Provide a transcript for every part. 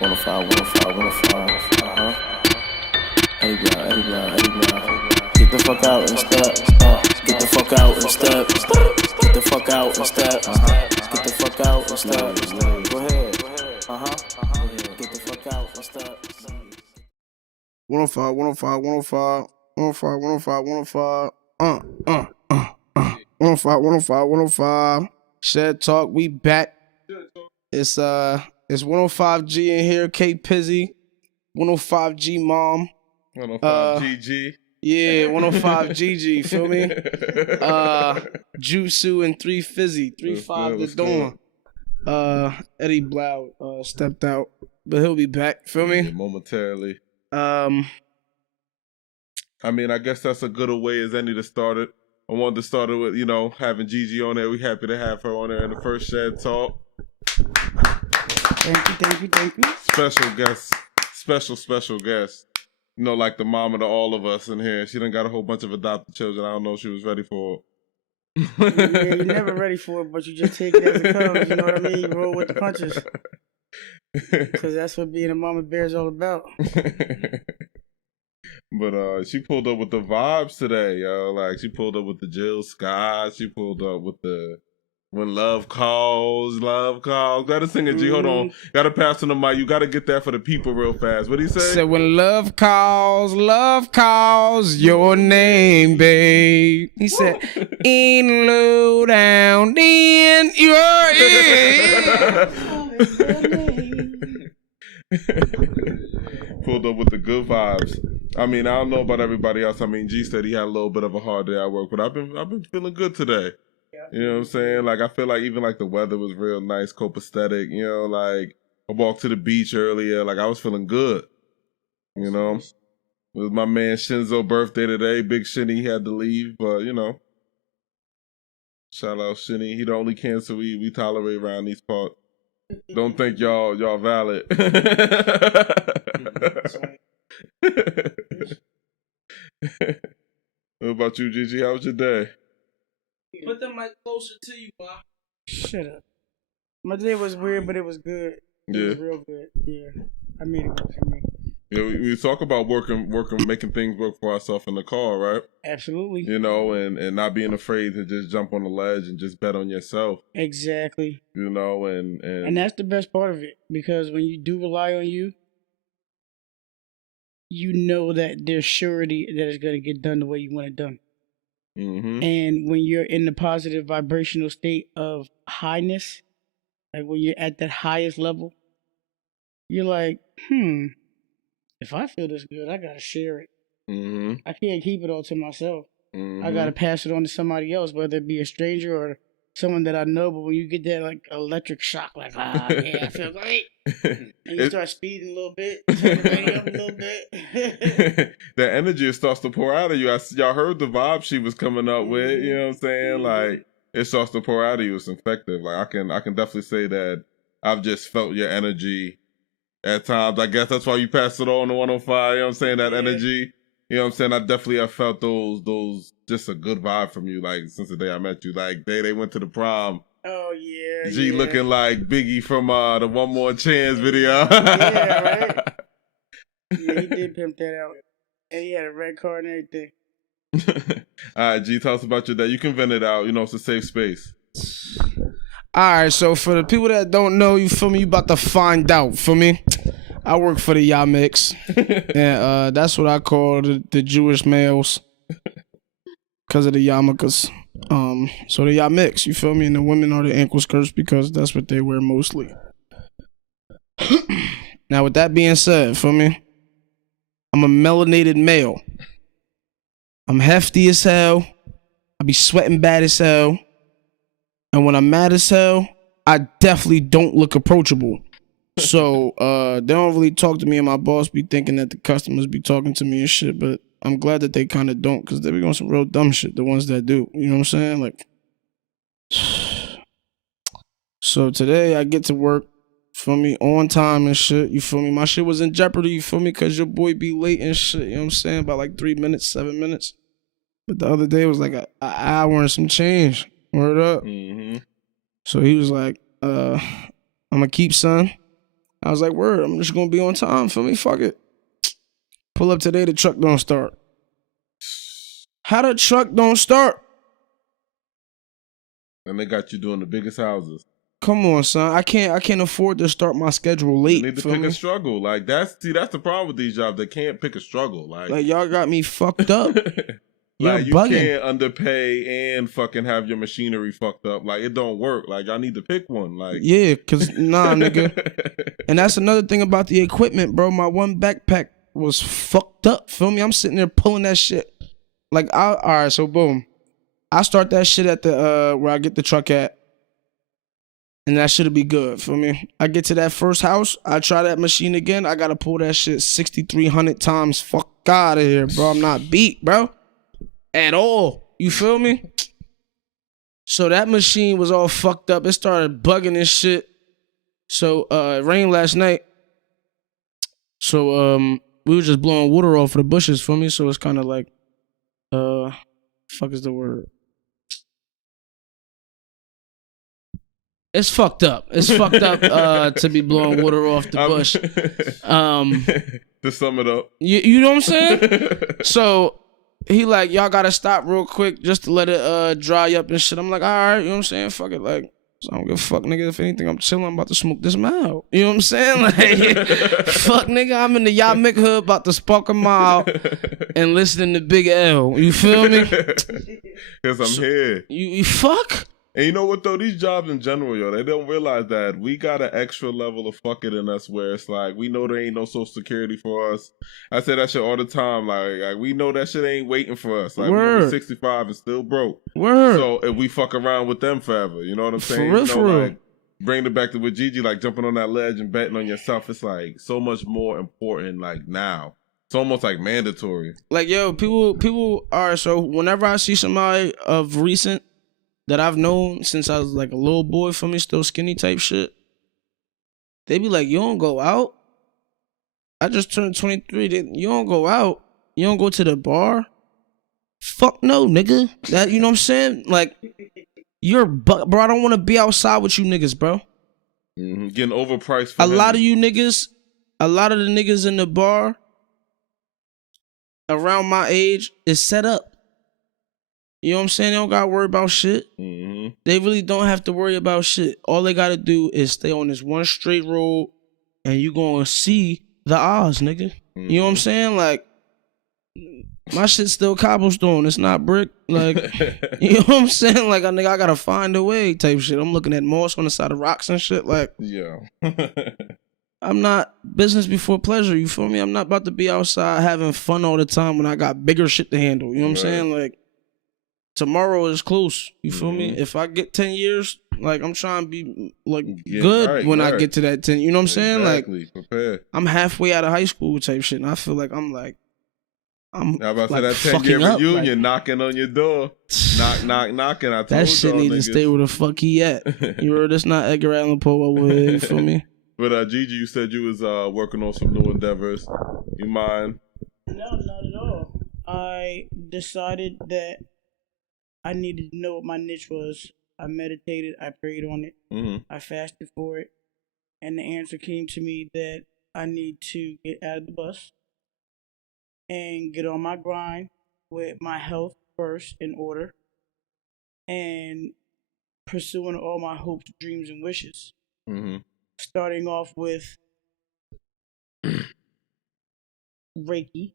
105, 105, 105. Eddie Blou, Eddie Blou, Eddie Blou. Get the fuck out and step. Get the fuck out and step. Get the fuck out and step. Get the fuck out and step. Go ahead. Get the fuck out and step. 105, 105, 105, 105, 105, 105. 105, 105, 105. Shed Talk, we back. It's 105G in here, K Pizzy, 105G Mom. 105 GG. Yeah, 105 GG, feel me? Jutsu and 3 Fizzy, 3-5 the Dawn. Eddie Blou stepped out, but he'll be back, feel me? Yeah, momentarily. I mean, I guess that's a good a way as any to start it. I wanted to start it with, having Gigi on there. We happy to have her on there in the first Shed Talk. Thank you. Special guest. Special guest. Like the mama to all of us in here. She done got a whole bunch of adopted children. I don't know if she was ready for it. Yeah, you're never ready for it, but you just take it as it comes. You know what I mean? You roll with the punches. Because that's what being a mama bear is all about. But she pulled up with the vibes today, yo. Like, she pulled up with the Jill Scott. She pulled up with the When Love Calls. Gotta sing it, G. Hold on. Gotta pass on the mic. You gotta get that for the people real fast. What do you say? Said when love calls your name, babe. He said, in low down in your ear. Pulled up with the good vibes. I mean, I don't know about everybody else. I mean, G said he had a little bit of a hard day at work, but I've been feeling good today. You know what I'm saying? Like, I feel like even like the weather was real nice, copacetic. Like I walked to the beach earlier. Like I was feeling good. It was my man Shinzo's birthday today. Big Shinny had to leave, but shout out Shinny. He the only cancer we tolerate around these parts. Don't think y'all valid. What about you, Gigi? How was your day? Put the mic closer to you, boy. Shut up. My day was weird, but it was good. It was real good. Yeah. I made it work for me. Yeah, we talk about working, making things work for ourselves in the car, right? Absolutely. And not being afraid to just jump on the ledge and just bet on yourself. Exactly. And that's the best part of it, because when you do rely on you, you know that there's surety that it's going to get done the way you want it done. Mm-hmm. And when you're in the positive vibrational state of highness, like when you're at that highest level, you're like, if I feel this good, I gotta share it. Mm-hmm. I can't keep it all to myself. Mm-hmm. I gotta pass it on to somebody else, whether it be a stranger or someone that I know. But when you get that like electric shock, like, yeah, I feel great, and you start speeding a little bit, turning up a little bit. The energy starts to pour out of you. Y'all heard the vibe she was coming up with. You know what I'm saying? Like, it starts to pour out of you. It's infective. Like, I can definitely say that I've just felt your energy at times. I guess that's why you passed it on to 105. You know what I'm saying? That energy. You know what I'm saying? I definitely have felt those just a good vibe from you. Like, since the day I met you. Like, they went to the prom. Oh yeah. G looking like Biggie from the One More Chance video. Yeah, right. Yeah, he did pimp that out. And he had a red car and everything. All right, G, tell us about your day. You can vent it out. It's a safe space. All right, so for the people that don't know, you feel me? You about to find out, feel me? I work for the Yamix, and that's what I call the Jewish males, because of the yarmulkes. So the Yamix, you feel me? And the women are the ankle skirts, because that's what they wear mostly. Now, with that being said, feel me? I'm a melanated male. I'm hefty as hell. I be sweating bad as hell. And when I'm mad as hell, I definitely don't look approachable. So they don't really talk to me, and my boss be thinking that the customers be talking to me and shit. But I'm glad that they kind of don't, because they be on some real dumb shit, the ones that do. You know what I'm saying? Like, so today I get to work, feel me, on time and shit. You feel me? My shit was in jeopardy, you feel me? Because your boy be late and shit. You know what I'm saying? By like 3 minutes, 7 minutes. But the other day was like an hour and some change. Word up. Mm-hmm. So he was like, I'm going to keep, son. I was like, word, I'm just gonna be on time. Feel me? Fuck it. Pull up today, the truck don't start. How the truck don't start? And they got you doing the biggest houses. Come on, son. I can't afford to start my schedule late. They need to pick a struggle. Like that's the problem with these jobs. They can't pick a struggle. Like y'all got me fucked up. like you bugging. can't underpay and fucking have your machinery fucked up. Like it don't work. Like I need to pick one. Like yeah, cause nah, nigga. And that's another thing about the equipment, bro. My one backpack was fucked up. Feel me? I'm sitting there pulling that shit. Like all right, so boom. I start that shit at the where I get the truck at. And that shit'll be good for me. I get to that first house, I try that machine again. I gotta pull that shit 6,300 times. Fuck out of here, bro. I'm not beat, bro. At all. You feel me? So that machine was all fucked up. It started bugging and shit. So it rained last night. So we were just blowing water off of the bushes for me. So it's kind of like fuck is the word? It's fucked up. It's fucked up to be blowing water off the bush. To sum it up. You know what I'm saying? So he like, y'all gotta stop real quick just to let it dry up and shit. I'm like, all right, you know what I'm saying? Fuck it. Like, I don't give a fuck, nigga. If anything, I'm chilling. I'm about to smoke this mile. You know what I'm saying? Like, fuck, nigga. I'm in the Yamik hood about to spark a mile and listening to Big L. You feel me? Because I'm here. You fuck? And you know what though? These jobs in general, yo, they don't realize that we got an extra level of fuck it in us where it's like, we know there ain't no social security for us. I say that shit all the time. Like we know that shit ain't waiting for us. Like, we're 65 and still broke. Word. So if we fuck around with them forever, you know what I'm saying? For real. Like, bring it back to with Gigi, like jumping on that ledge and betting on yourself. It's like so much more important like now. It's almost like mandatory. Like, yo, people are, so whenever I see somebody of recent that I've known since I was like a little boy, for me, still skinny type shit, they be like, you don't go out? I just turned 23. You don't go out? You don't go to the bar? Fuck no, nigga. That, you know what I'm saying? Like, bro, I don't want to be outside with you niggas, bro. Mm-hmm. Getting overpriced for a lot of you niggas, a lot of the niggas in the bar around my age is set up. You know what I'm saying? They don't gotta worry about shit. Mm-hmm. They really don't have to worry about shit. All they gotta do is stay on this one straight road and you gonna see the odds, nigga. Mm-hmm. You know what I'm saying? Like, my shit's still cobblestone. It's not brick. Like, you know what I'm saying? Like, I gotta find a way type shit. I'm looking at moss on the side of rocks and shit. Like, yeah. I'm not business before pleasure. You feel me? I'm not about to be outside having fun all the time when I got bigger shit to handle. You know what I'm saying? Like, tomorrow is close. You feel me? If I get 10 years, like, I'm trying to be like good when I get to that 10. You know what I'm saying? Like, prepare. I'm halfway out of high school type shit, and I feel like I'm about to like say that 10-year reunion, like, knocking on your door. Knocking. I told that shit need to stay where the fuck he at. You heard? That's not Edgar Allan Poe over here. You feel me? But Gigi, you said you was working on some new endeavors. You mind? No, not at all. I decided that I needed to know what my niche was. I meditated, I prayed on it, I fasted for it, and the answer came to me that I need to get out of the bus and get on my grind with my health first in order and pursuing all my hopes, dreams, and wishes. Starting off with Reiki,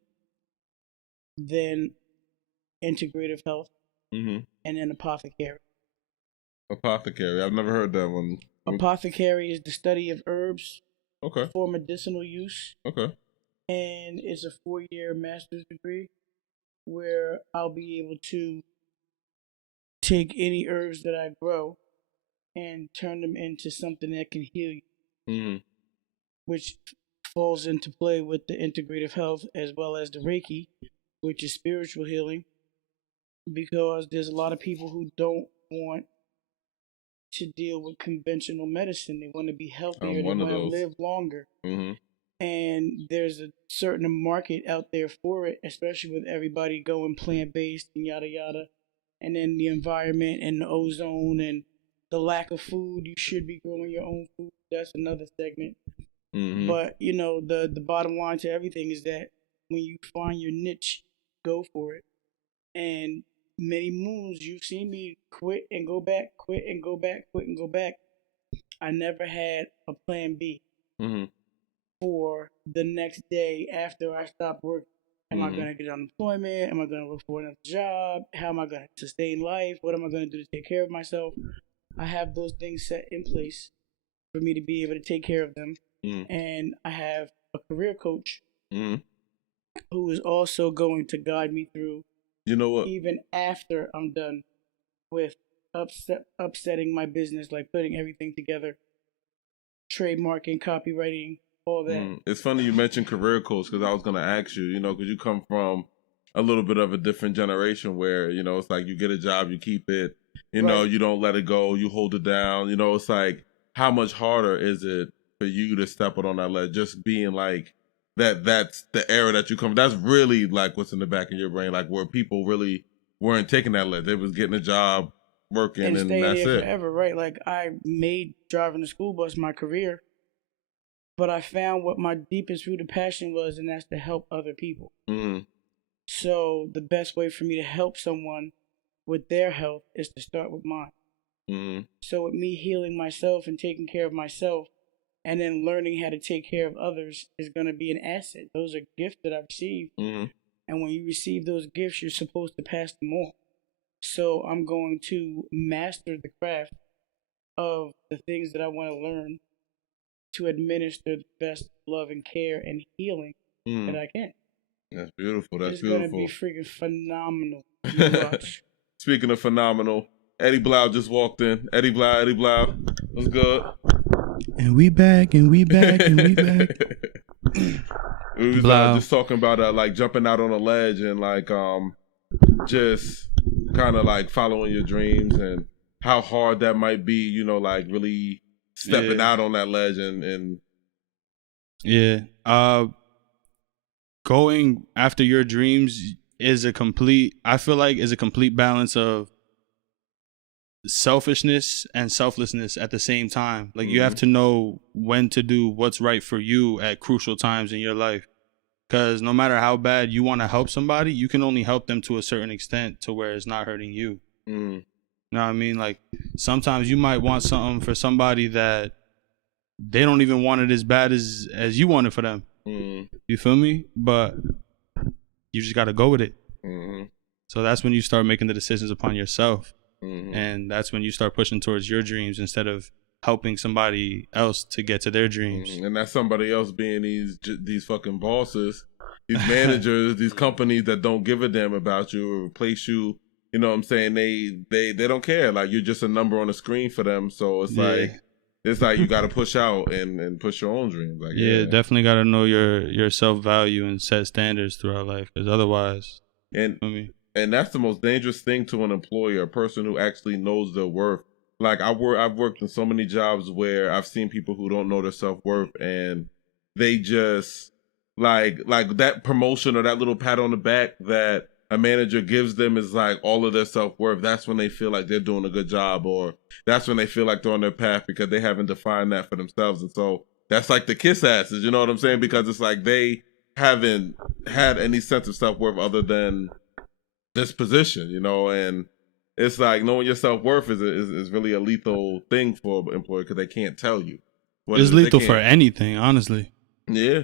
then integrative health, and then apothecary. Apothecary. I've never heard that one. Apothecary is the study of herbs for medicinal use. And it's a 4-year master's degree where I'll be able to take any herbs that I grow and turn them into something that can heal you, which falls into play with the integrative health as well as the Reiki, which is spiritual healing, because there's a lot of people who don't want to deal with conventional medicine. They want to be healthier. They want to live longer. And there's a certain market out there for it, especially with everybody going plant-based and yada yada. And then the environment and the ozone and the lack of food. You should be growing your own food. That's another segment. Mm-hmm. But the bottom line to everything is that when you find your niche, go for it. And many moons you've seen me quit and go back, quit and go back, quit and go back. I never had a plan B Mm-hmm. for the next day after I stopped working. Am I going to get unemployment? Am I going to look for another job? How am I going to sustain life? What am I going to do to take care of myself? I have those things set in place for me to be able to take care of them. And I have a career coach who is also going to guide me through. You know what? Even after I'm done with upsetting my business, like putting everything together, trademarking, copywriting, all that. It's funny you mentioned career coach because I was going to ask you, because you come from a little bit of a different generation where, it's like you get a job, you keep it, Right. you don't let it go, you hold it down. It's like, how much harder is it for you to step out on that ledge? Just being like, that's the era that you come. That's really like what's in the back of your brain, like where people really weren't taking that ledge. They was getting a job, working, and staying that's there it. Forever, right? Like I made driving the school bus my career, but I found what my deepest rooted passion was, and that's to help other people. So the best way for me to help someone with their health is to start with mine. So with me healing myself and taking care of myself, and then learning how to take care of others is going to be an asset. Those are gifts that I've received. And when you receive those gifts, you're supposed to pass them on. So I'm going to master the craft of the things that I want to learn to administer the best love and care and healing that I can. That's beautiful. That's it's beautiful. It's going to be freaking phenomenal. Speaking of phenomenal, Eddie Blou just walked in. Eddie Blou. What's good? And we back, and we back, and we back. We was just talking about like jumping out on a ledge and like just kind of like following your dreams and how hard that might be, like really stepping out on that ledge and going after your dreams is I feel like is a complete balance of selfishness and selflessness at the same time. Like you have to know when to do what's right for you at crucial times in your life. Because no matter how bad you want to help somebody, you can only help them to a certain extent to where it's not hurting you. You know what I mean? Like sometimes you might want something for somebody that they don't even want it as bad as you want it for them. You feel me? But you just got to go with it. So that's when you start making the decisions upon yourself. And that's when you start pushing towards your dreams instead of helping somebody else to get to their dreams. And that's somebody else being these fucking bosses, these managers, these companies that don't give a damn about you or replace you. You know what I'm saying? They don't care. Like you're just a number on the screen for them. So it's like you got to push out and push your own dreams. Like definitely got to know your self-value and set standards throughout life, because otherwise, and that's the most dangerous thing to an employer, a person who actually knows their worth. Like I've worked in so many jobs where I've seen people who don't know their self-worth, and they just like that promotion or that little pat on the back that a manager gives them is like all of their self-worth. That's when they feel like they're doing a good job, or that's when they feel like they're on their path because they haven't defined that for themselves. And so that's like the kiss asses, you know what I'm saying? Because it's like they haven't had any sense of self-worth other than this position, and it's like knowing your self-worth is really a lethal thing for an employer because they can't tell you. It's lethal for anything, honestly. Yeah,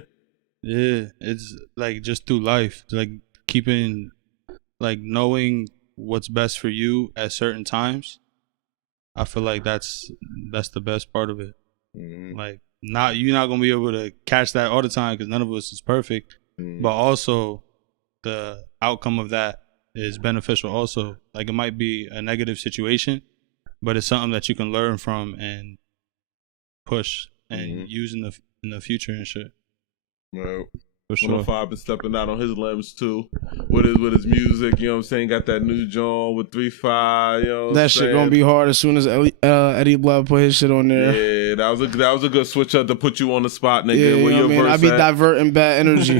it's like just through life, like keeping, like knowing what's best for you at certain times. I feel like that's the best part of it. Like you're not gonna be able to catch that all the time because none of us is perfect, but also the outcome of that is beneficial also. Like it might be a negative situation, but it's something that you can learn from and push and use in the future and shit. Well, for sure. 105 been stepping out on his limbs too with his music, you know what I'm saying? Got that new joint with 3-5, you know what that shit gonna be hard as soon as Eddie Blou put his shit on there. Yeah, that was a good switch up to put you on the spot, nigga. Yeah, Where your verse I be at? diverting bad energy.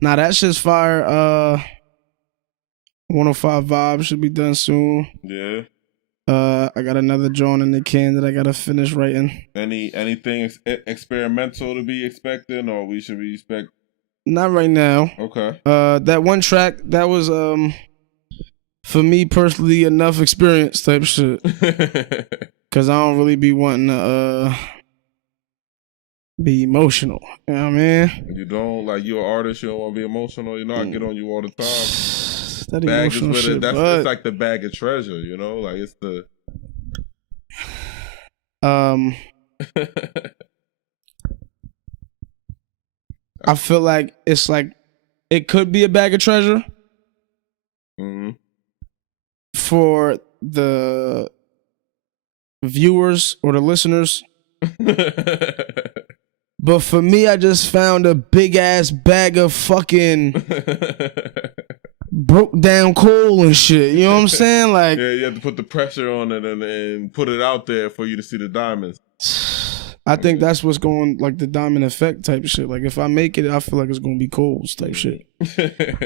Now that shit's fire. 105 Vibe should be done soon. Yeah. I got another drawing in the can that I gotta finish writing. Anything experimental to be expecting, or we should expect? Not right now. Okay. That one track that was for me personally enough experience type shit. Cause I don't really be wanting to be emotional. You know what I mean? You don't, like, you're an artist, you don't want to be emotional, you know, I get on you all the time. That Bag is emotional with shit, it. That's but, it's like the bag of treasure, you know? Like it's the I feel like it's like it could be a bag of treasure for the viewers or the listeners. But for me, I just found a big ass bag of fucking broke down coal and shit. You know what I'm saying? Like, yeah, you have to put the pressure on it and put it out there for you to see the diamonds. I think that's what's going, like the diamond effect type of shit. Like if I make it, I feel like it's gonna be coals type shit.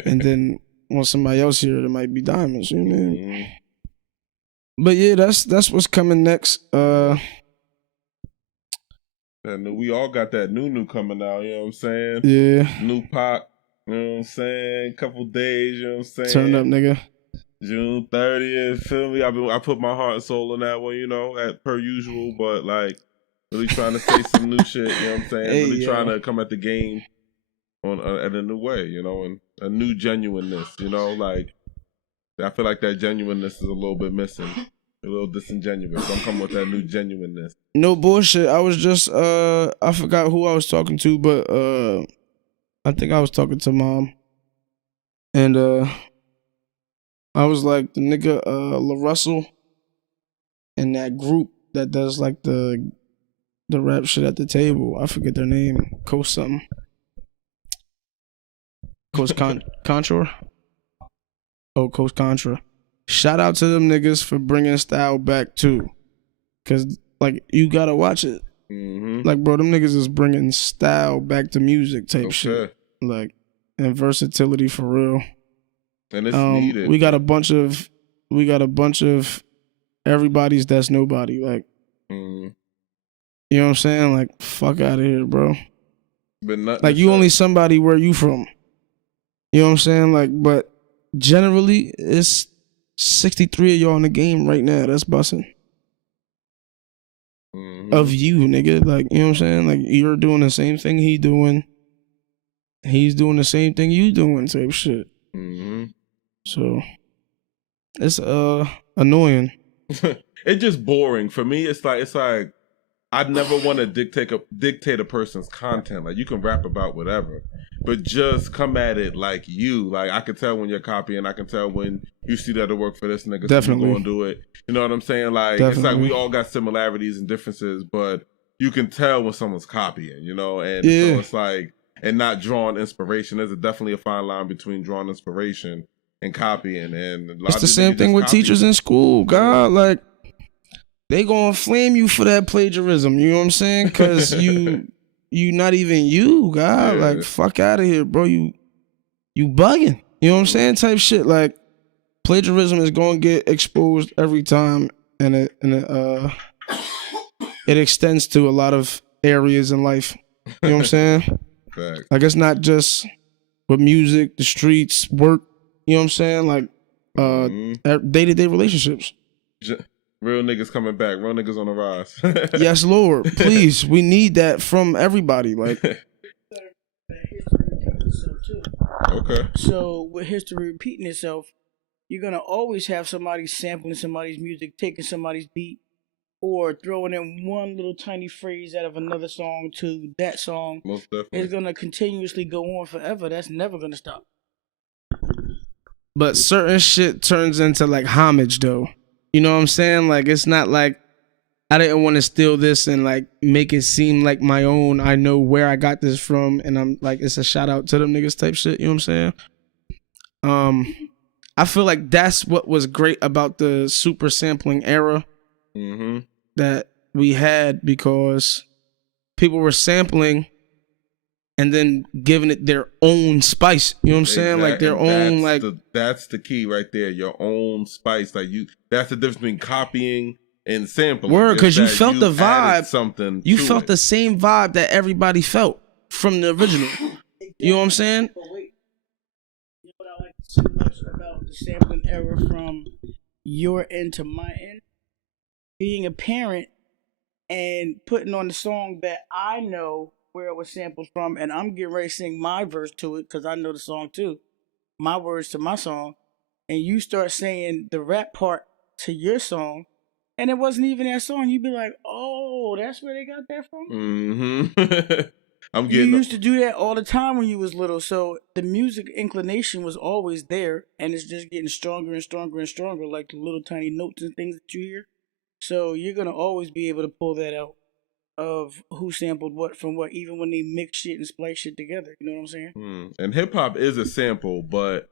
And then once somebody else hear it, it might be diamonds. You know what I mean? But yeah, that's what's coming next. And we all got that new coming out, you know what I'm saying? Yeah. New pop, you know what I'm saying? Couple days, you know what I'm saying? Turn up, nigga. June 30th, feel me? I put my heart and soul in that one, you know, at per usual, but like really trying to say some new shit, you know what I'm saying? Hey, really trying to come at the game on at a new way, you know, and a new genuineness, you know, like I feel like that genuineness is a little bit missing. A little disingenuous. So I'm coming with that new genuineness. No bullshit. I was just I forgot who I was talking to, but I think I was talking to Mom. And I was like, the nigga La Russell and that group that does like the rap shit at the table. I forget their name. Coast something. Coast Contra? Oh, Coast Contra. Shout out to them niggas for bringing style back too. Cause like you gotta watch it. Like bro, them niggas is bringing style back to music type shit. Like and versatility for real. And it's needed. We got a bunch of everybody's that's nobody. Like you know what I'm saying? Like fuck out of here, bro. But like you only somebody where you from. You know what I'm saying? Like, but generally it's 63 of y'all in the game right now. That's busting. Of you, nigga. Like, you know what I'm saying? Like, you're doing the same thing he doing. He's doing the same thing you doing type shit. So, it's annoying. It's just boring. For me, it's like I'd never want to dictate a person's content. Like, you can rap about whatever, but just come at it like you. Like, I can tell when you're copying. I can tell when you see that it work for this nigga. Definitely. So you go and do it. You know what I'm saying? Like, It's like we all got similarities and differences, but you can tell when someone's copying, you know? And so it's like, and not drawing inspiration. There's definitely a fine line between drawing inspiration and copying. And a lot it's the same thing with teachers in school, God. Like, they gonna flame you for that plagiarism. You know what I'm saying? Because you not even you, God. Yeah. Like, fuck out of here, bro. You bugging. You know what I'm saying? Type shit. Like, plagiarism is gonna get exposed every time, and it extends to a lot of areas in life. You know what I'm saying? Fact. Like, it's not just with music, the streets, work. You know what I'm saying? Like, day-to-day relationships. Real niggas coming back. Real niggas on the rise. Yes, Lord. Please. We need that from everybody. Like, okay. So with history repeating itself, you're gonna always have somebody sampling somebody's music, taking somebody's beat, or throwing in one little tiny phrase out of another song to that song. Most definitely. It's gonna continuously go on forever. That's never gonna stop. but certain shit turns into like homage though. You know what I'm saying? Like, it's not like I didn't want to steal this and like make it seem like my own. I know where I got this from, and I'm like, it's a shout out to them niggas type shit. You know what I'm saying? I feel like that's what was great about the super sampling era that we had, because people were sampling and then giving it their own spice. You know what I'm saying? Like their own like that's the key right there. Your own spice. Like that's the difference between copying and sampling. Word, because you felt the vibe. Something you felt the same vibe that everybody felt from the original. You know what I'm saying? But wait, you know what I like so much about the sampling era from your end to my end? Being a parent and putting on the song that I know where it was sampled from, and I'm getting ready to sing my verse to it because I know the song too. My words to my song. And you start saying the rap part to your song, and it wasn't even that song. You'd be like, oh, that's where they got that from? Mm-hmm. You used to do that all the time when you was little, so the music inclination was always there, and it's just getting stronger and stronger and stronger, like the little tiny notes and things that you hear. So you're gonna always be able to pull that out of who sampled what from what, even when they mix shit and splice shit together. You know what I'm saying? And hip hop is a sample, but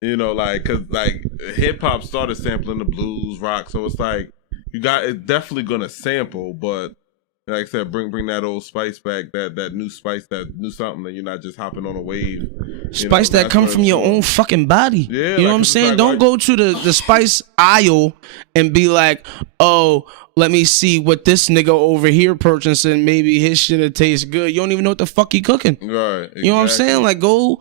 you know, like, cause like hip hop started sampling the blues, rock, so it's like it's definitely gonna sample, but like I said, bring that old spice back, that new spice, that new something, and you're not just hopping on a wave. Spice that come from your own fucking body. Yeah, you know what I'm saying? Don't go to the spice aisle and be like, oh, let me see what this nigga over here purchasing. Maybe his shit'll taste good. You don't even know what the fuck he cooking. Right. Exactly. You know what I'm saying? Like, go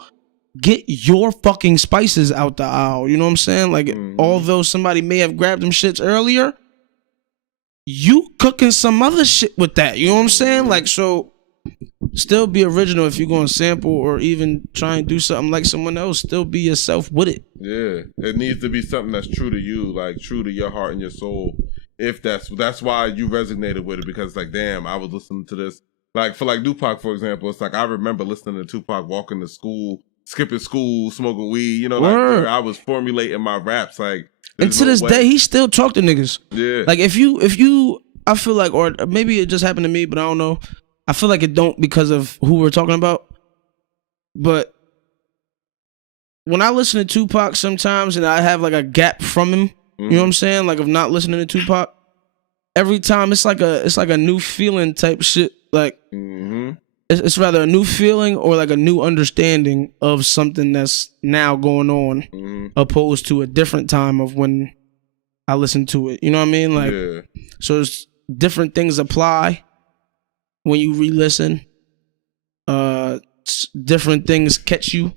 get your fucking spices out the aisle. You know what I'm saying? Like, although somebody may have grabbed them shits earlier, you cooking some other shit with that. You know what I'm saying? Like, so still be original if you're going to sample or even try and do something like someone else. Still be yourself with it. Yeah. It needs to be something that's true to you, like true to your heart and your soul. If that's why you resonated with it, because like, damn, I was listening to this. Like for like Tupac, for example, it's like I remember listening to Tupac walking to school, skipping school, smoking weed, you know, like I was formulating my raps like. And to this day, he still talk to niggas. Yeah. Like if you, I feel like, or maybe it just happened to me, but I don't know. I feel like it don't because of who we're talking about. But when I listen to Tupac sometimes and I have like a gap from him, you know what I'm saying? Like of not listening to Tupac, every time it's like a new feeling type shit. Like it's rather a new feeling or like a new understanding of something that's now going on, opposed to a different time of when I listened to it. You know what I mean? Like, so it's different things apply when you re-listen. Different things catch you.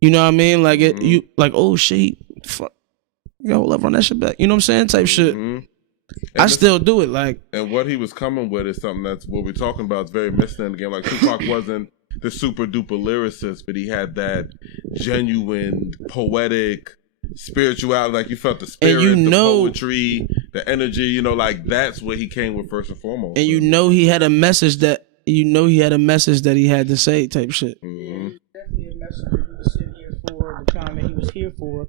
You know what I mean? Like you like, oh shit, fuck, you gotta hold up on that shit back. You know what I'm saying? Type shit. I still do it, like. And what he was coming with is something that's what we're talking about. It's very missing in the game. Like Tupac wasn't the super duper lyricist, but he had that genuine poetic spirituality. Like you felt the spirit, the poetry, the energy. You know, like that's what he came with first and foremost. And you know he had a message that he had to say, type shit. Definitely a message that he was sitting here for the time that he was here for,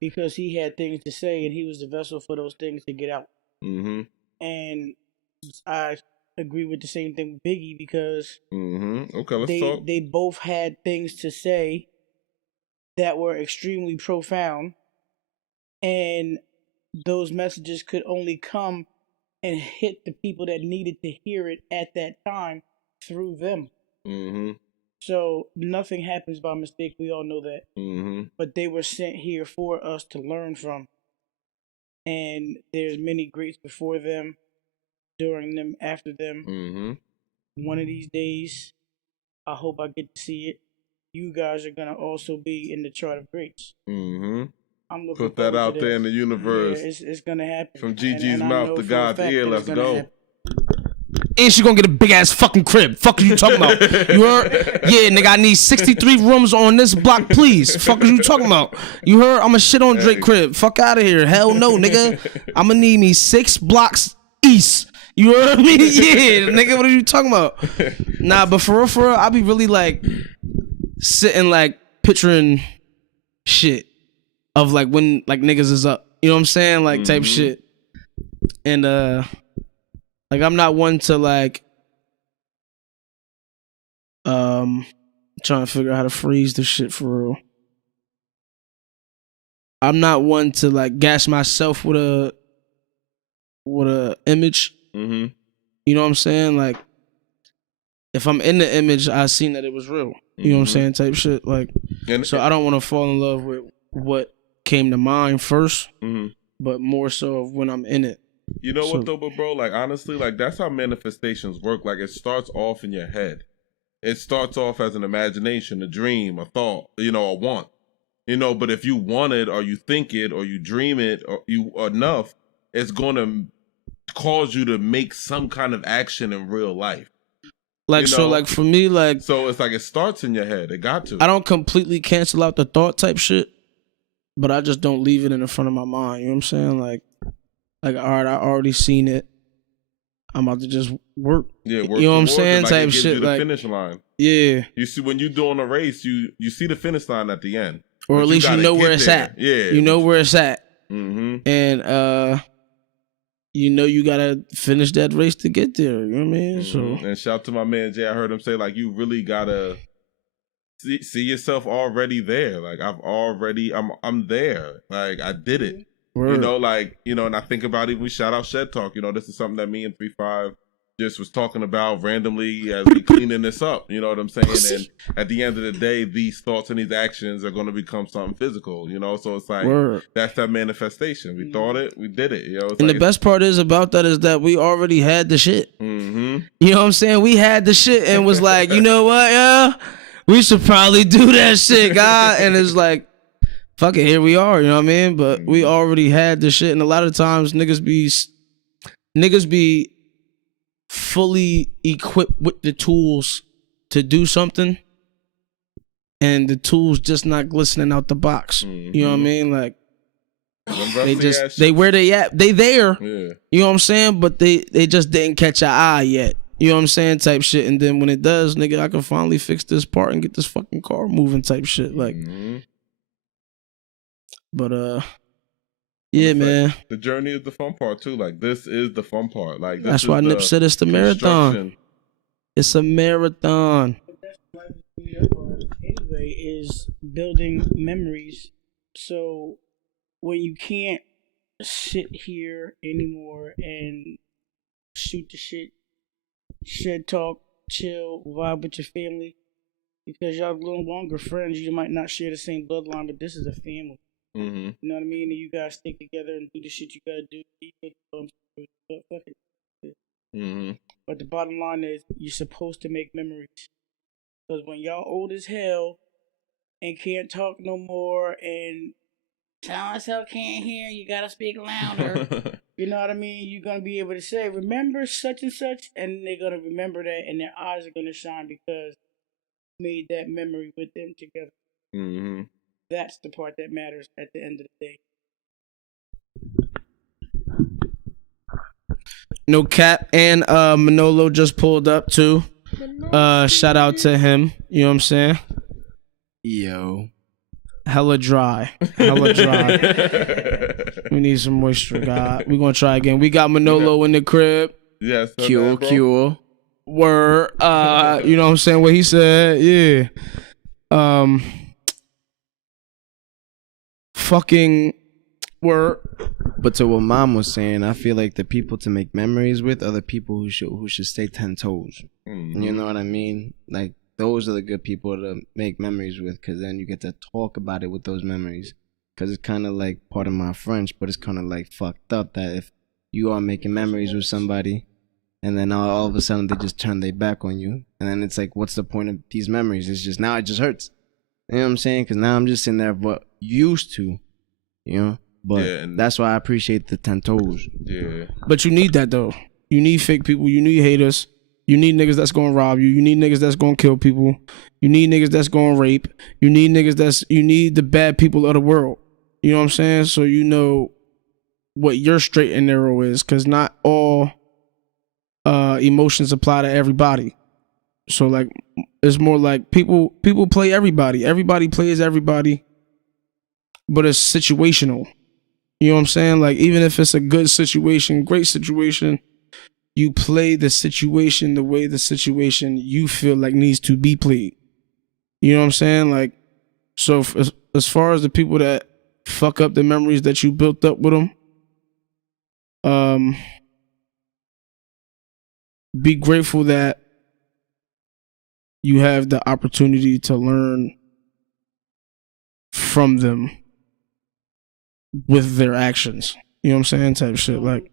because he had things to say and he was the vessel for those things to get out. And I agree with the same thing with Biggie, because okay, let's talk. They both had things to say that were extremely profound, and those messages could only come and hit the people that needed to hear it at that time through them. So nothing happens by mistake. We all know that. But they were sent here for us to learn from. And there's many greats before them, during them, after them. One of these days, I hope I get to see it. You guys are going to also be in the chart of greats. I'm looking Put that out there in the universe. Yeah, it's going to happen. From Gigi's mouth to God's ear, let's go. And she gonna get a big ass fucking crib. Fuck you talking about? You heard? Yeah, nigga, I need 63 rooms on this block, please. Fuck is you talking about? You heard? I'ma shit on Drake crib. Fuck out of here. Hell no, nigga. I'ma need me 6 blocks east. You heard me? Yeah, nigga, what are you talking about? Nah, but for real, I be really like sitting like picturing shit of like when like niggas is up. You know what I'm saying? Like type shit. And like I'm not one to like trying to figure out how to phrase this shit for real. I'm not one to like gas myself with a image. You know what I'm saying? Like if I'm in the image, I seen that it was real. You know what I'm saying? Type shit. Like, so I don't want to fall in love with what came to mind first, but more so of when I'm in it. You know what though, but bro, like honestly, like that's how manifestations work. Like it starts off in your head. It starts off as an imagination, a dream, a thought, you know, a want. You know, but if you want it or you think it or you dream it or you enough, it's gonna cause you to make some kind of action in real life. Like, you know? So like for me, like, so it's like it starts in your head. It got to. I don't completely cancel out the thought type shit, but I just don't leave it in the front of my mind. You know what I'm saying? Like, all right, I already seen it. I'm about to just work. Yeah, work. You know what I'm saying? Like type it gives shit. You the like finish line. Yeah. You see, when you're doing a race, you see the finish line at the end, or at least you know where it's at. Yeah, you know where it's at. And you know you gotta finish that race to get there. You know what I mean? So and shout out to my man Jay. I heard him say like you really gotta see yourself already there. Like I'm there. Like I did it. Word. You know, like, you know, and I think about it, we shout out Shed Talk. You know, this is something that me and 3-5 just was talking about randomly as we cleaning this up. You know what I'm saying? And at the end of the day, these thoughts and these actions are going to become something physical, you know? So it's like, that's that manifestation. We thought it, we did it, you know? And like, the best part is about that is that we already had the shit. You know what I'm saying? We had the shit and was like, you know what, yeah? We should probably do that shit, God. And it's like, fuck it, here we are, you know what I mean? But we already had the shit. And a lot of times niggas be fully equipped with the tools to do something, and the tools just not glistening out the box. You know what I mean? Like they where they at, they there. Yeah. You know what I'm saying? But they just didn't catch your eye yet. You know what I'm saying? Type shit. And then when it does, nigga, I can finally fix this part and get this fucking car moving type shit. Like but yeah, man. Like, the journey is the fun part too. Like this is the fun part. Like this that's why Nip said it's the marathon. It's a marathon. Anyway, is building memories. So when you can't sit here anymore and shoot the shit, shed talk, chill, vibe with your family, because y'all no longer friends. You might not share the same bloodline, but this is a family. You know what I mean? And you guys stick together and do the shit you gotta do. But the bottom line is, you're supposed to make memories. Because when y'all old as hell and can't talk no more and so-and-so can't hear, you gotta speak louder. You know what I mean? You're gonna be able to say, remember such and such, and they're gonna remember that, and their eyes are gonna shine because you made that memory with them together. That's the part that matters at the end of the day. No cap. And Manolo just pulled up too. Shout out to him. You know what I'm saying? Yo. Hella dry. We need some moisture, God. We're gonna try again. We got Manolo in the crib. Yes. Cure. Word. You know what I'm saying? What he said. Yeah. Fucking word. But to what Mom was saying, I feel like the people to make memories with are the people who should stay 10 toes. You know what I mean? Like, those are the good people to make memories with, because then you get to talk about it with those memories. Because it's kind of like, pardon my French, but it's kind of like fucked up that if you are making memories with somebody and then all of a sudden they just turn their back on you, and then it's like, what's the point of these memories? It's just, now it just hurts. You know what I'm saying? Because now I'm just sitting there, but used to, you know? But that's why I appreciate the 10 toes. Yeah. But you need that, though. You need fake people. You need haters. You need niggas that's gonna rob you. You need niggas that's gonna kill people. You need niggas that's gonna rape. You need you need the bad people of the world. You know what I'm saying? So you know what your straight and narrow is, because not all emotions apply to everybody. So like, it's more like people play everybody. Everybody plays everybody, but it's situational. You know what I'm saying? Like, even if it's a good situation, great situation, you play the situation the way the situation you feel like needs to be played. You know what I'm saying? Like, so as far as the people that fuck up the memories that you built up with them, be grateful that you have the opportunity to learn from them with their actions. You know what I'm saying? Type shit. Like,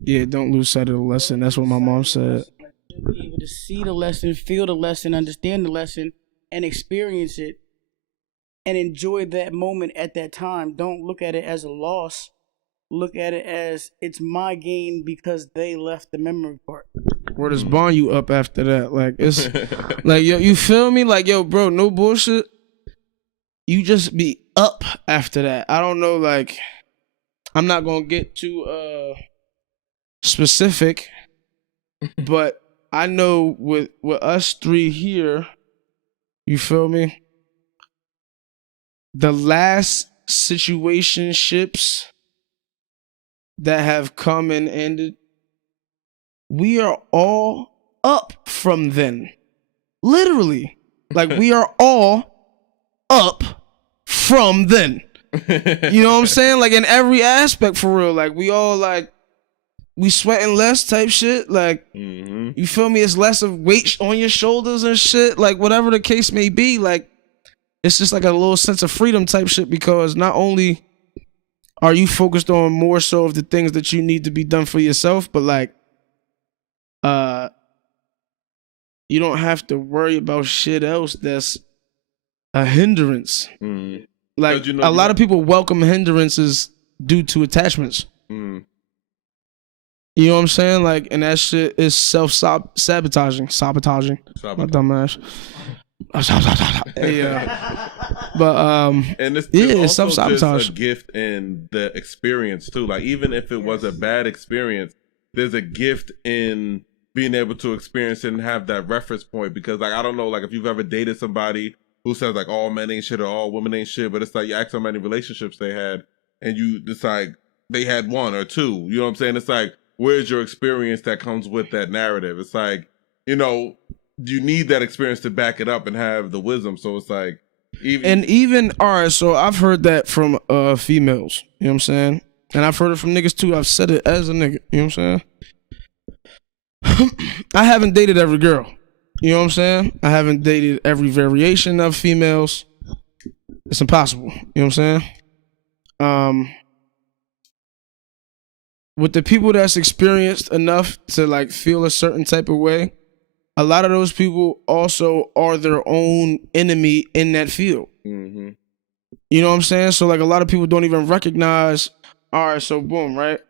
yeah, don't lose sight of the lesson. That's what my mom said. Be able to see the lesson, feel the lesson, understand the lesson, and experience it, and enjoy that moment at that time. Don't look at it as a loss. Look at it as it's my gain because they left the memory part. Where does bond you up after that? Like, it's like, yo, you feel me? Like, yo, bro, no bullshit. You just be up after that. I don't know, like, I'm not gonna get too specific, but I know with us three here, you feel me? The last situationships that have come and ended, we are all up from then. Literally. Like, we are all up from then. You know what I'm saying? Like, in every aspect, for real. Like, we all, like, we sweating less type shit. Like, you feel me? It's less of weight on your shoulders and shit. Like, whatever the case may be, like, it's just like a little sense of freedom type shit, because not only are you focused on more so of the things that you need to be done for yourself, but like, you don't have to worry about shit else that's a hindrance. Like, you know, a lot of people welcome hindrances due to attachments. You know what I'm saying? Like, and that shit is self-sabotaging. Sabotaging. My dumb ass. Yeah. But and it's also self-sabotage. Just a gift in the experience too. Like, even if it was a bad experience, there's a gift in being able to experience it and have that reference point. Because, like, I don't know, like, if you've ever dated somebody who says like all men ain't shit or all women ain't shit, but it's like you ask how many relationships they had, and it's like they had one or two. You know what I'm saying? It's like, where's your experience that comes with that narrative? It's like, you know, you need that experience to back it up and have the wisdom. So it's like, even all right, so I've heard that from females, you know what I'm saying? And I've heard it from niggas too. I've said it as a nigga, you know what I'm saying? I haven't dated every girl, you know what I'm saying? I haven't dated every variation of females. It's impossible, you know what I'm saying? With the people that's experienced enough to like feel a certain type of way, a lot of those people also are their own enemy in that field. You know what I'm saying? So like, a lot of people don't even recognize, all right, so boom, right?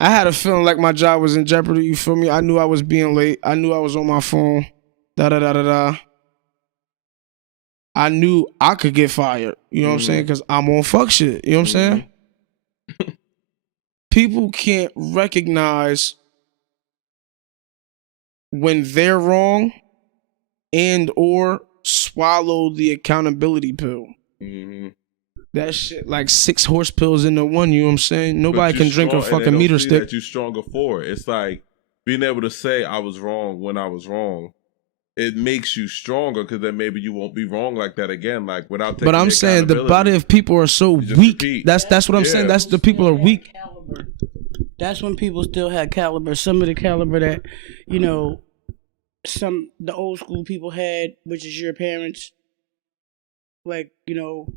I had a feeling like my job was in jeopardy, you feel me? I knew I was being late. I knew I was on my phone. Da-da-da-da-da. I knew I could get fired, you know what I'm saying? Because I'm on fuck shit, you know what I'm saying? People can't recognize when they're wrong and or swallow the accountability pill. That shit like 6 horse pills into one, you know what I'm saying? Nobody can drink a fucking meter stick. That you're stronger for. It's like being able to say I was wrong when I was wrong. It makes you stronger, because then maybe you won't be wrong like that again, like without taking. But I'm saying the body of people are so weak. Repeat. That's what I'm saying. That's the people are weak. That's when people still had caliber. Some of the caliber that, you know, the old school people had, which is your parents. Like, you know,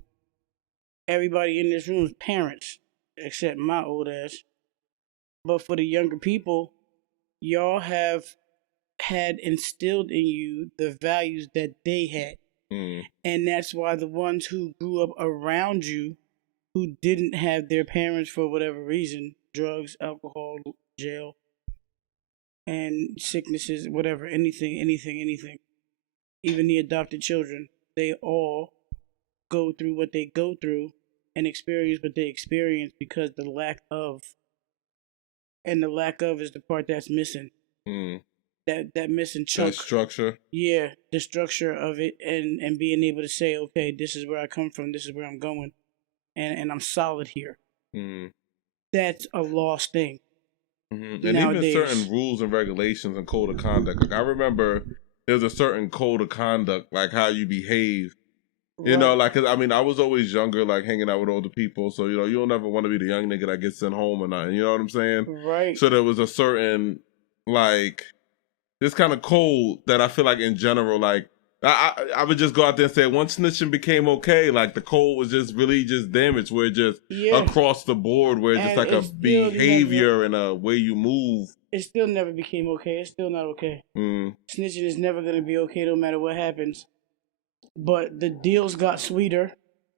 everybody in this room is parents, except my old ass. But for the younger people, y'all have had instilled in you the values that they had. And that's why the ones who grew up around you, who didn't have their parents for whatever reason, drugs, alcohol, jail, and sicknesses, whatever, anything, even the adopted children, they all go through what they go through and experience what they experience because the lack of is the part that's missing. That missing chunk. That structure. Yeah, the structure of it, and being able to say, okay, this is where I come from, this is where I'm going, and I'm solid here. That's a lost thing. And nowadays, even certain rules and regulations and code of conduct. Like, I remember there's a certain code of conduct, like how you behave. You know, like, 'cause, I mean, I was always younger, like hanging out with older people. So, you know, you don't ever want to be the young nigga that gets sent home or nothing. You know what I'm saying? Right. So there was a certain, like, it's kind of cold that I feel like in general, like I would just go out there and say once snitching became okay, like the code was just really just damaged, where it just across the board, where it's just like a behavior and a way you move. It still never became okay. It's still not okay. Snitching is never gonna be okay, no matter what happens. But the deals got sweeter,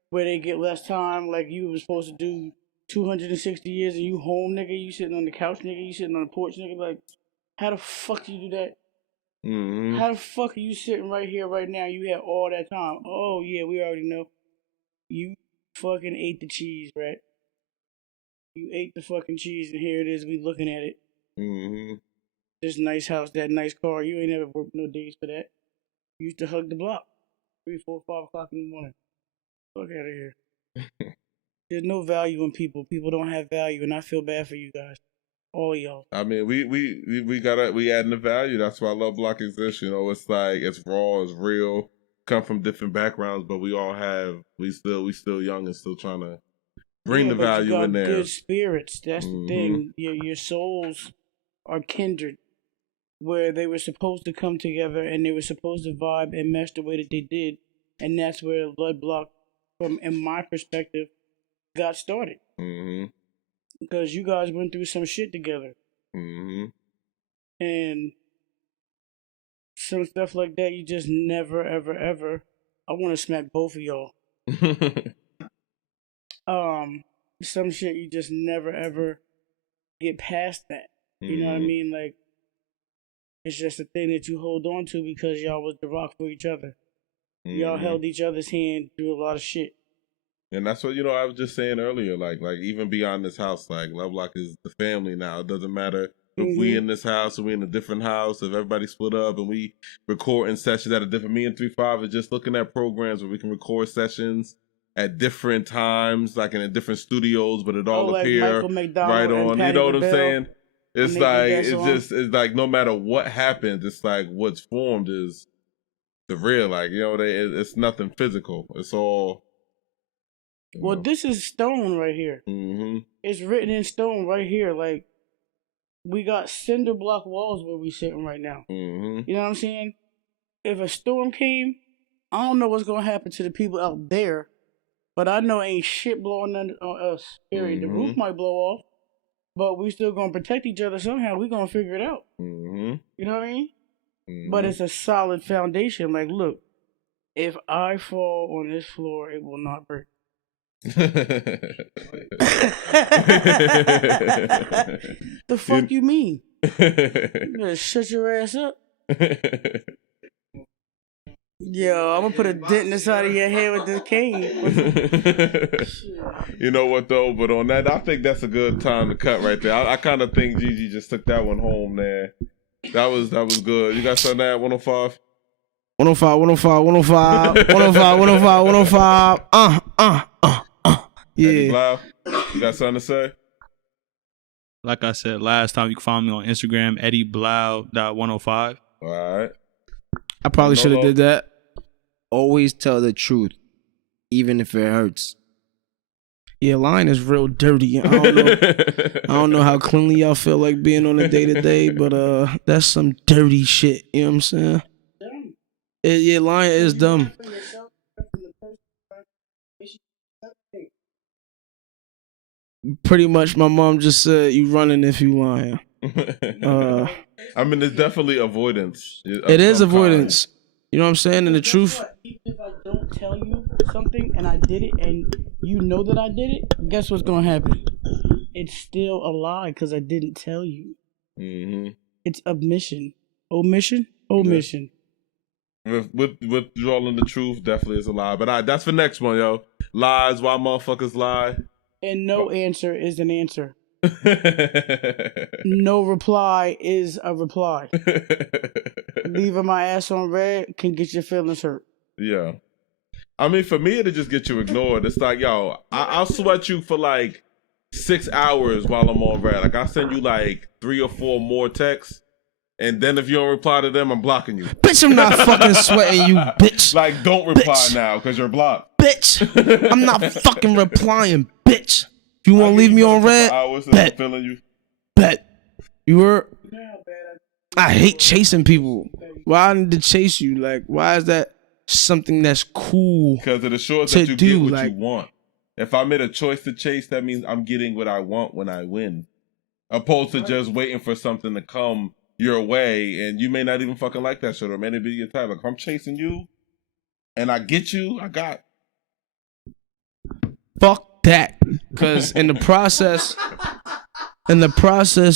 where they get less time. Like you were supposed to do 260 years, and you home, nigga. You sitting on the couch, nigga. You sitting on the porch, nigga. Like, how the fuck do you do that? How the fuck are you sitting right here, right now? You had all that time. Oh, yeah, we already know. You fucking ate the cheese, right? You ate the fucking cheese, and here it is. We looking at it. This nice house, that nice car. You ain't never worked no days for that. You used to hug the block. 3, 4, 5 o'clock in the morning. Fuck out of here. There's no value in people. People don't have value, and I feel bad for you guys. All of y'all. I mean, we adding the value. That's why Love Block exists. You know, it's like it's raw, it's real. Come from different backgrounds, but we still young and still trying to bring the value you got in there. Good spirits. That's the thing. Your souls are kindred, where they were supposed to come together and they were supposed to vibe and mesh the way that they did, and that's where Love Block, from in my perspective, got started. Because you guys went through some shit together. And some stuff like that, you just never, ever, ever. I want to smack both of y'all. Some shit you just never, ever get past that. You know what I mean? Like, it's just a thing that you hold on to because y'all was the rock for each other. Y'all held each other's hand through a lot of shit. And that's what, I was just saying earlier, like even beyond this house, like Love Block is the family now. It doesn't matter if we in this house or we in a different house, if everybody split up and we record in sessions at a different, me and 3-5 is just looking at programs where we can record sessions at different times, like in different studios, but it all appear right on. You know what I'm saying? It's like, it's like no matter what happens, it's like what's formed is the real, like, it's nothing physical. It's all. Well, this is stone right here. It's written in stone right here. Like, we got cinder block walls where we sitting right now. You know what I'm saying? If a storm came, I don't know what's going to happen to the people out there, but I know ain't shit blowing on us. Period. The roof might blow off, but we still going to protect each other somehow. We going to figure it out. You know what I mean? But it's a solid foundation. Like, look, if I fall on this floor, it will not break. The fuck you mean? You better shut your ass up. Yo, I'm gonna put a dent in the side of your head with this cane. You know what though? But on that, I think that's a good time to cut right there. I kind of think Gigi just took that one home there. That was good. You got something at 105? 105, 105, 105, 105, 105, 105. Yeah. Eddie Blou, you got something to say? Like I said last time, you can find me on Instagram, EddieBlou.105. All right. I probably should have did that. Always tell the truth, even if it hurts. Yeah, lying is real dirty. I don't know how cleanly y'all feel like being on a day-to-day, but that's some dirty shit. You know what I'm saying? Yeah, lying is dumb. Pretty much, my mom just said, you running if you lying. I mean, it's definitely avoidance. It is avoidance. You know what I'm saying? And the truth. Even if I don't tell you something and I did it and you know that I did it, guess what's going to happen? It's still a lie because I didn't tell you. It's omission. Omission? Omission. With withdrawing the truth, definitely is a lie. But that's for next one, yo. Lies, why motherfuckers lie. And no answer is an answer. No reply is a reply. Leaving my ass on red can get your feelings hurt. Yeah. I mean, for me, it'll just get you ignored. It's like, yo, I'll sweat you for like 6 hours while I'm on red. Like, I'll send you like 3 or 4 more texts. And then if you don't reply to them, I'm blocking you. Bitch, I'm not fucking sweating you, bitch. Like, don't reply now because you're blocked. Bitch, I'm not fucking replying, bitch. If you want to leave me on red, bet. You. Bet. You heard? I hate chasing people. Why I need to chase you? Like, why is that something that's cool? Because it assures that you get what you want. If I made a choice to chase, that means I'm getting what I want when I win. Opposed to just waiting for something to come your way, and you may not even fucking like that shit, or may not be your type. Like, if I'm chasing you, and I get you, I got. Fuck that. Because in the process,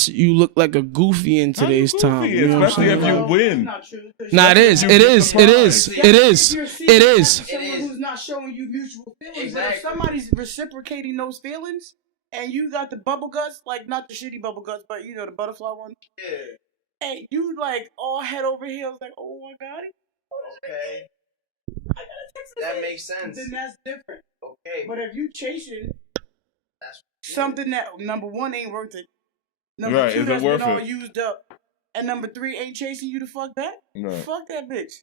you look like a goofy in today's time. You know especially if you win. Nah, it is. It is. It is. It is. It is. Someone who's not showing you mutual feelings. Exactly. But if somebody's reciprocating those feelings, and you got the bubble guts, like not the shitty bubble guts, but you know the butterfly one. Yeah. And you like all head over heels, like, oh my god. Okay. That makes sense. Then that's different. Okay. But if you chasing something that number one ain't worth it, number two that's been all used up, and number three ain't chasing you to fuck that, fuck that bitch.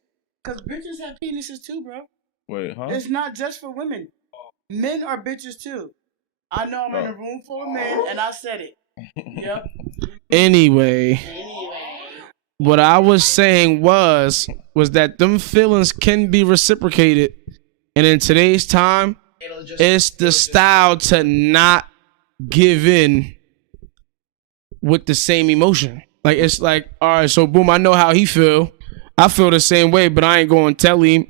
Cause bitches have penises too, bro. Wait, huh? It's not just for women. Men are bitches too. I know I'm in a room full of men, and I said it. Yep. Anyway, what I was saying was that them feelings can be reciprocated, and in today's time, it's the style to not give in with the same emotion. Like, it's like, all right, so boom, I know how he feel. I feel the same way, but I ain't going to tell him.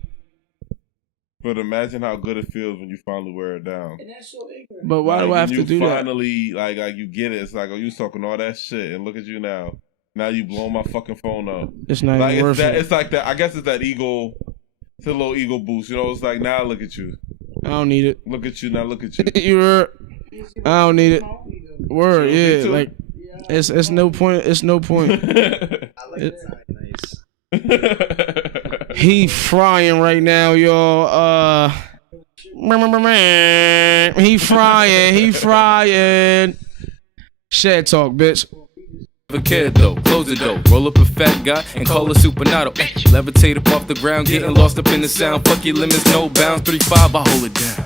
But imagine how good it feels when you finally wear it down. And that's so ignorant. But why do I have to do that? Finally, like you get it. It's like, oh, you talking all that shit, and look at you now. Now you blowing my fucking phone up. It's not even worth it. It's like that. I guess it's that ego. It's a little ego boost. You know, it's like, now look at you. I don't need it. Look at you now. Look at you. I don't need it. Word, yeah. Like, it's no point. It's no point. I like that. Nice. He frying right now, y'all. He frying. Shed talk, bitch. A kid though, close the door, roll up a fat guy and call a supernato. Levitate up off the ground, getting lost up in the sound. Fuck your limits, no bounds. 3-5, I hold it down.